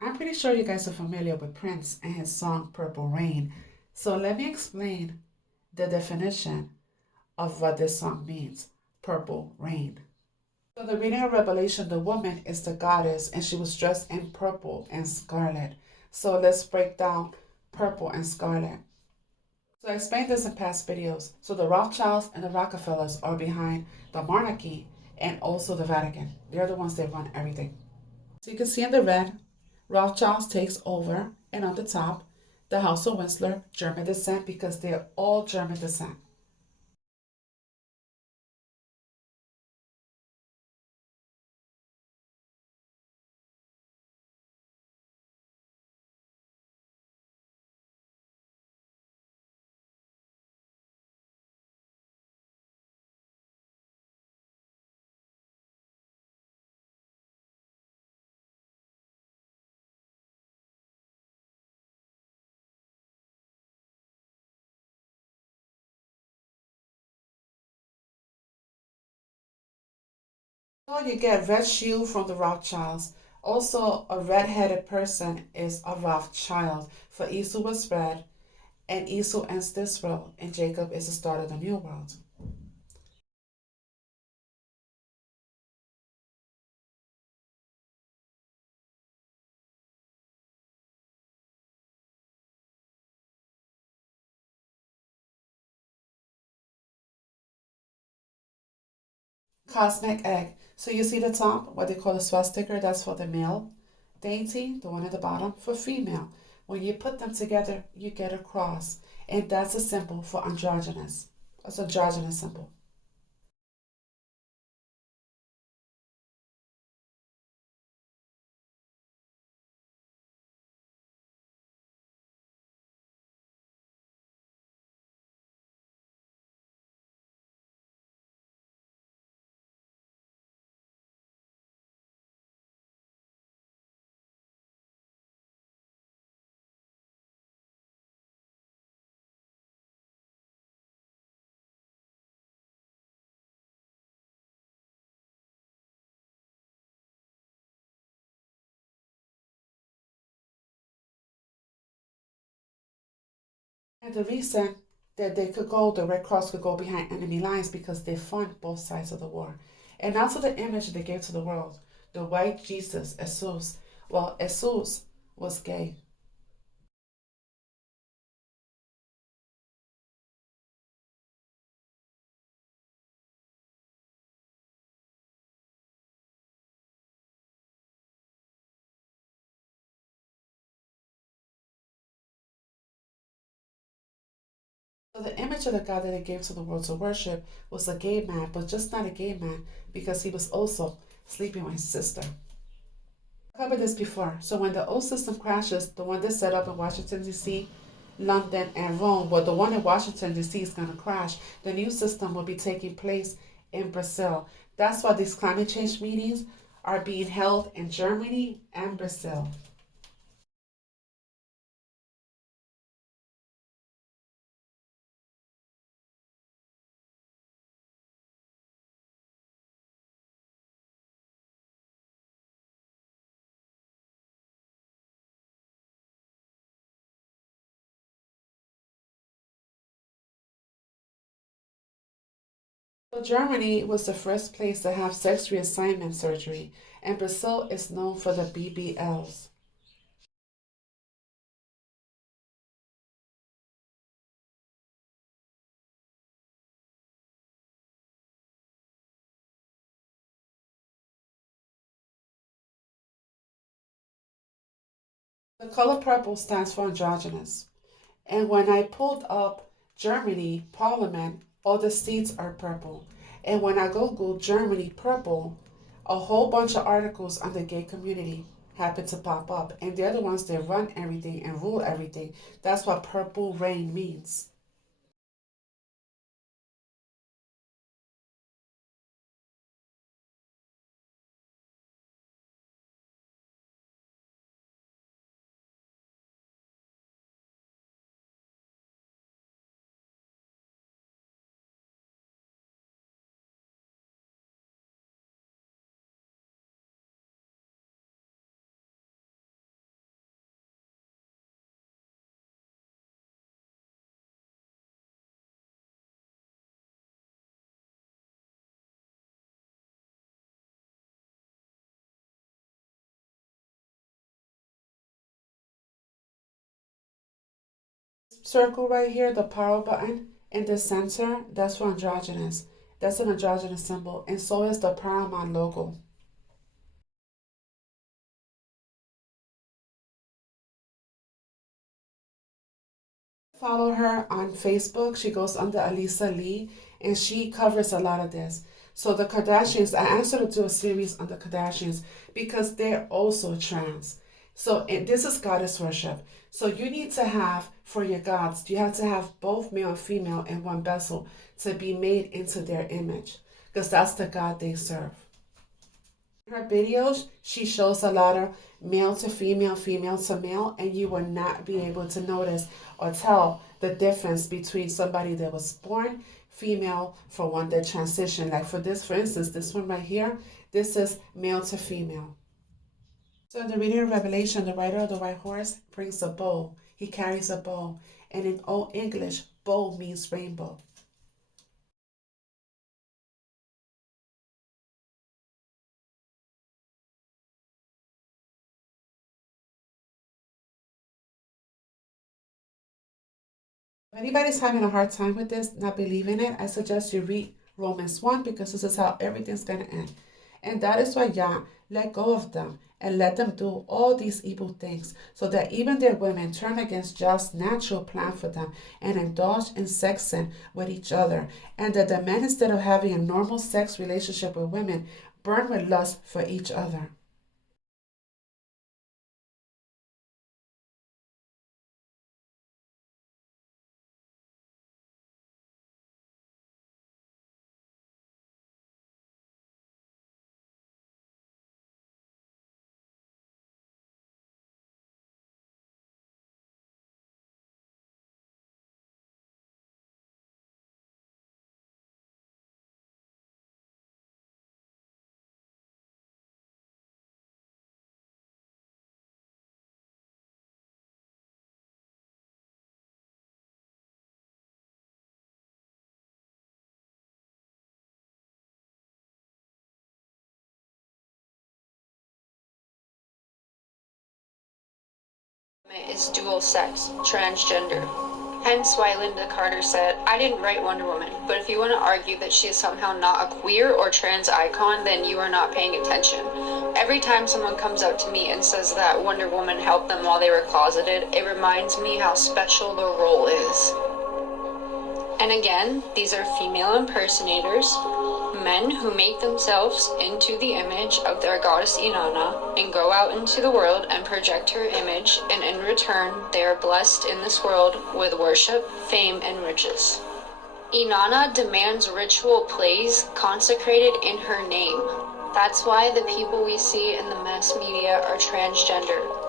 I'm pretty sure you guys are familiar with Prince and his song Purple Rain. So let me explain the definition of what this song means. Purple Rain. So the reading of Revelation, the woman is the goddess and she was dressed in purple and scarlet. So let's break down purple and scarlet. So I explained this in past videos. So the Rothschilds and the Rockefellers are behind the monarchy and also the Vatican. They're the ones that run everything. So you can see in the red, Rothschilds takes over, and on the top, the House of Windsor, German descent, because they're all German descent. So you get red shoe from the Rothschilds. Also, a red-headed person is a Rothschild. For Esau was red, and Esau ends this world, and Jacob is the start of the new world. Cosmic egg. So you see the top, what they call a swastika, that's for the male. Dainty, the one at the bottom, for female. When you put them together, you get a cross. And that's a symbol for androgynous. It's an androgynous symbol. And the reason that they could go, the Red Cross could go behind enemy lines because they fund both sides of the war. And also the image they gave to the world, the white Jesus, Jesus. Well, Jesus was gay. So the image of the God that they gave to the world to worship was a gay man, but just not a gay man because he was also sleeping with his sister. I covered this before. So when the old system crashes, the one that's set up in Washington, D.C., London, and Rome, well, the one in Washington, D.C. is going to crash. The new system will be taking place in Brazil. That's why these climate change meetings are being held in Germany and Brazil. So Germany was the first place to have sex reassignment surgery, and Brazil is known for the BBLs. The color purple stands for androgynous. And when I pulled up Germany Parliament, all the seats are purple. And when I Google Germany purple, a whole bunch of articles on the gay community happen to pop up. And they're the ones that run everything and rule everything. That's what purple rain means. circle right here, the power button, in the center, that's for androgynous. That's an androgynous symbol, and so is the Paramount logo. Follow her on Facebook. She goes under Alisa Lee, and she covers a lot of this. So the Kardashians, I asked her to do a series on the Kardashians because they're also trans. So this is goddess worship. So you need to have, for your gods, you have to have both male and female in one vessel to be made into their image, because that's the God they serve. In her videos, she shows a lot of male to female, female to male, and you will not be able to notice or tell the difference between somebody that was born female for one that transitioned. Like for instance, this one right here, this is male to female. So in the reading of Revelation, the rider of the white horse brings a bow. He carries a bow. And in Old English, bow means rainbow. If anybody's having a hard time with this, not believing it, I suggest you read Romans 1, because this is how everything's going to end. And that is why Yah let go of them and let them do all these evil things, so that even their women turn against Yah's natural plan for them and indulge in sex sin with each other. And that the men, instead of having a normal sex relationship with women, burn with lust for each other. Is dual sex, transgender. Hence why Linda Carter said, I didn't write Wonder Woman, but if you want to argue that she is somehow not a queer or trans icon, then you are not paying attention. Every time someone comes up to me and says that Wonder Woman helped them while they were closeted, it reminds me how special the role is. And again, these are female impersonators, men who make themselves into the image of their goddess Inanna and go out into the world and project her image, and in return they are blessed in this world with worship, fame, and riches. Inanna demands ritual plays consecrated in her name. That's why the people we see in the mass media are transgender.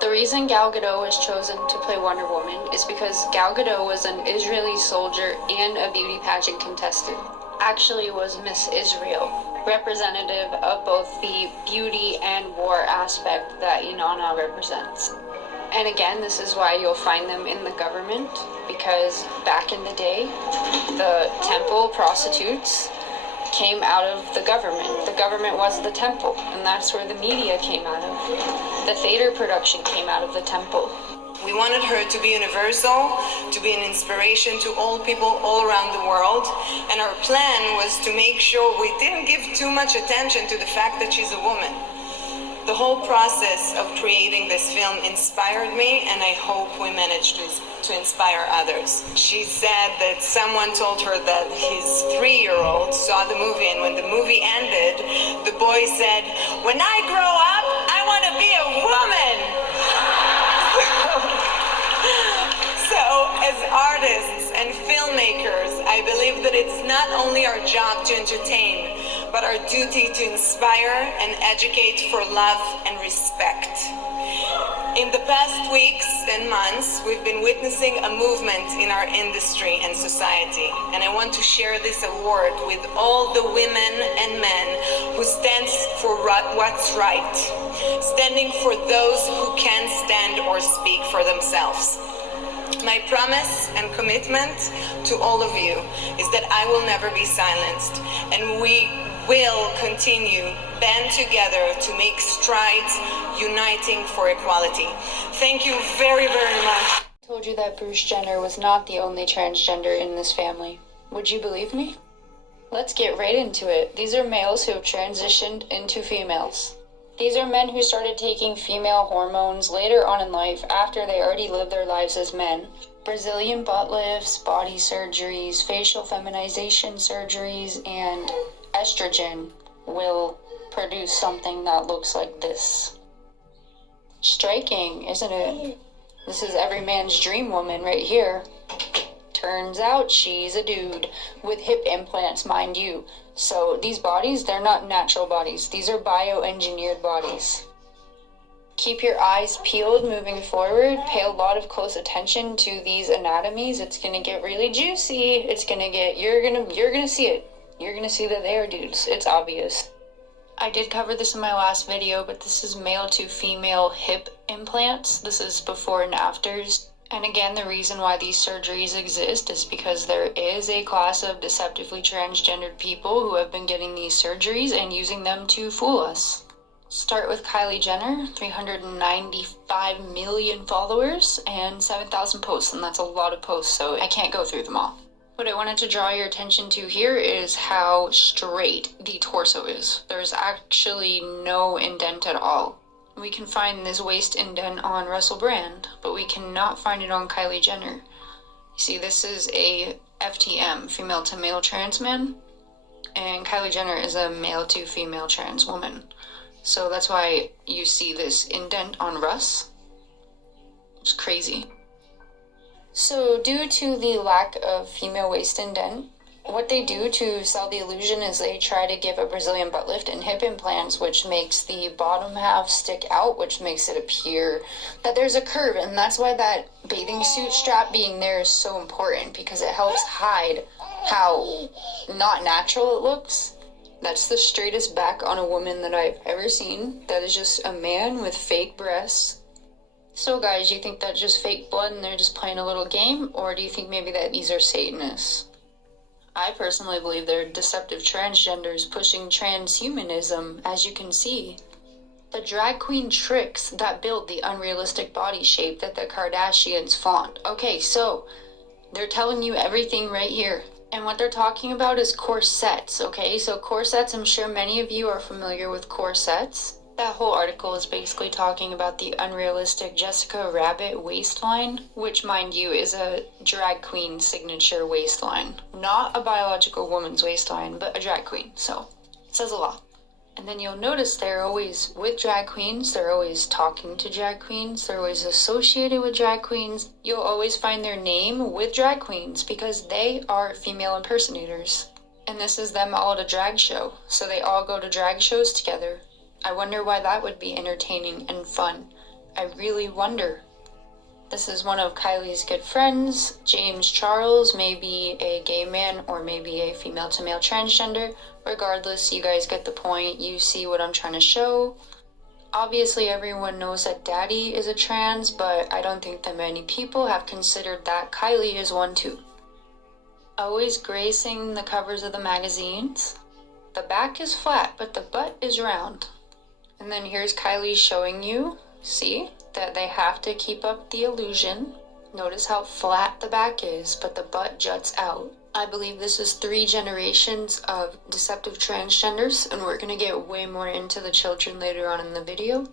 The reason Gal Gadot was chosen to play Wonder Woman is because Gal Gadot was an Israeli soldier and a beauty pageant contestant. Actually was Miss Israel, representative of both the beauty and war aspect that Inanna represents. And again, this is why you'll find them in the government, because back in the day, the temple prostitutes came out of the government. The government was the temple, and that's where the media came out of. The theater production came out of the temple. We wanted her to be universal, to be an inspiration to all people all around the world, and our plan was to make sure we didn't give too much attention to the fact that she's a woman. The whole process of creating this film inspired me, and I hope we managed to inspire others. She said that someone told her that his 3-year-old saw the movie, and when the movie ended, the boy said, "When I grow up, I want to be a woman." So, as artists and filmmakers, I believe that it's not only our job to entertain, but our duty to inspire and educate for love and respect. In the past weeks and months, we've been witnessing a movement in our industry and society, and I want to share this award with all the women and men who stand for what's right, standing for those who can't stand or speak for themselves. My promise and commitment to all of you is that I will never be silenced, and we will continue band together to make strides, uniting for equality. Thank you very, very much. I told you that Bruce Jenner was not the only transgender in this family. Would you believe me? Let's get right into it. These are males who have transitioned into females. These are men who started taking female hormones later on in life after they already lived their lives as men. Brazilian butt lifts, body surgeries, facial feminization surgeries, and estrogen will produce something that looks like this. Striking, isn't it? This is every man's dream woman right here. Turns out she's a dude with hip implants, mind you. So these bodies, they're not natural bodies. These are bioengineered bodies. Keep your eyes peeled moving forward. Pay a lot of close attention to these anatomies. It's gonna get really juicy. It's gonna get, you're gonna see it. You're gonna see that they are dudes. It's obvious. I did cover this in my last video, but this is male to female hip implants. This is before and afters. And again, the reason why these surgeries exist is because there is a class of deceptively transgendered people who have been getting these surgeries and using them to fool us. Start with Kylie Jenner, 395 million followers and 7,000 posts, and that's a lot of posts, so I can't go through them all. What I wanted to draw your attention to here is how straight the torso is. There's actually no indent at all. We can find this waist indent on Russell Brand, but we cannot find it on Kylie Jenner. You see, this is a FTM, female to male trans man, and Kylie Jenner is a male to female trans woman. So that's why you see this indent on Russ. It's crazy. So due to the lack of female waist indent, what they do to sell the illusion is they try to give a Brazilian butt lift and hip implants, which makes the bottom half stick out, which makes it appear that there's a curve. And that's why that bathing suit strap being there is so important, because it helps hide how not natural it looks. That's the straightest back on a woman that I've ever seen. That is just a man with fake breasts. So guys, you think that's just fake blood and they're just playing a little game? Or do you think maybe that these are Satanists? I personally believe they're deceptive transgenders pushing transhumanism, as you can see. The drag queen tricks that build the unrealistic body shape that the Kardashians flaunt. Okay, so they're telling you everything right here. And what they're talking about is corsets, okay? So corsets, I'm sure many of you are familiar with corsets. That whole article is basically talking about the unrealistic Jessica Rabbit waistline, which, mind you, is a drag queen signature waistline. Not a biological woman's waistline, but a drag queen, so it says a lot. And then you'll notice they're always with drag queens, they're always talking to drag queens, they're always associated with drag queens. You'll always find their name with drag queens because they are female impersonators. And this is them all at a drag show, so they all go to drag shows together. I wonder why that would be entertaining and fun. I really wonder. This is one of Kylie's good friends, James Charles, maybe a gay man or maybe a female to male transgender. Regardless, you guys get the point. You see what I'm trying to show. Obviously, everyone knows that Daddy is a trans, but I don't think that many people have considered that Kylie is one too. Always gracing the covers of the magazines. The back is flat, but the butt is round. And then here's Kylie showing you, see, that they have to keep up the illusion. Notice how flat the back is, but the butt juts out. I believe this is 3 generations of deceptive transgenders, and we're going to get way more into the children later on in the video.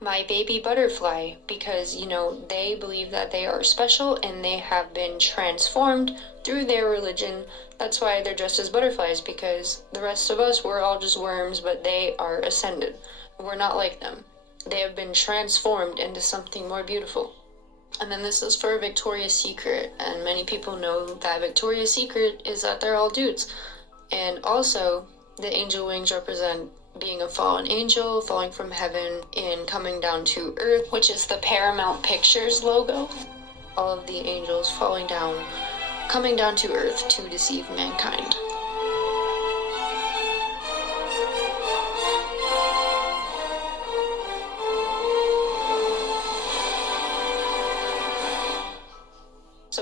My baby butterfly, because, you know, they believe that they are special and they have been transformed through their religion. That's why they're dressed as butterflies, because the rest of us, we're all just worms, but they are ascended. We're not like them. They have been transformed into something more beautiful. And then this is for Victoria's Secret, and many people know that Victoria's Secret is that they're all dudes. And also, the angel wings represent being a fallen angel, falling from heaven, and coming down to earth, which is the Paramount Pictures logo. All of the angels falling down, coming down to earth to deceive mankind.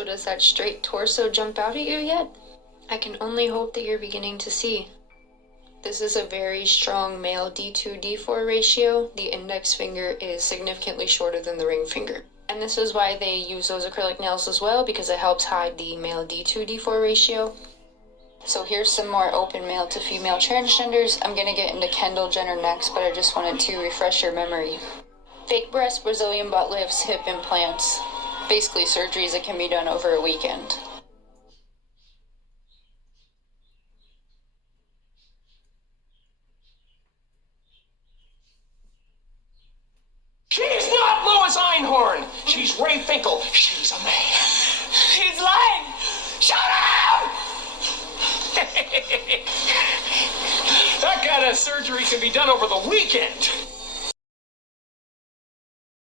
So does that straight torso jump out at you yet? I can only hope that you're beginning to see. This is a very strong male D2-D4 ratio. The index finger is significantly shorter than the ring finger. And this is why they use those acrylic nails as well, because it helps hide the male D2-D4 ratio. So here's some more open male to female transgenders. I'm gonna get into Kendall Jenner next, but I just wanted to refresh your memory. Fake breast, Brazilian butt lifts, hip implants. Basically surgeries that can be done over a weekend. She's not Lois Einhorn. She's Ray Finkel. She's a man. He's lying. Shut up! That kind of surgery can be done over the weekend.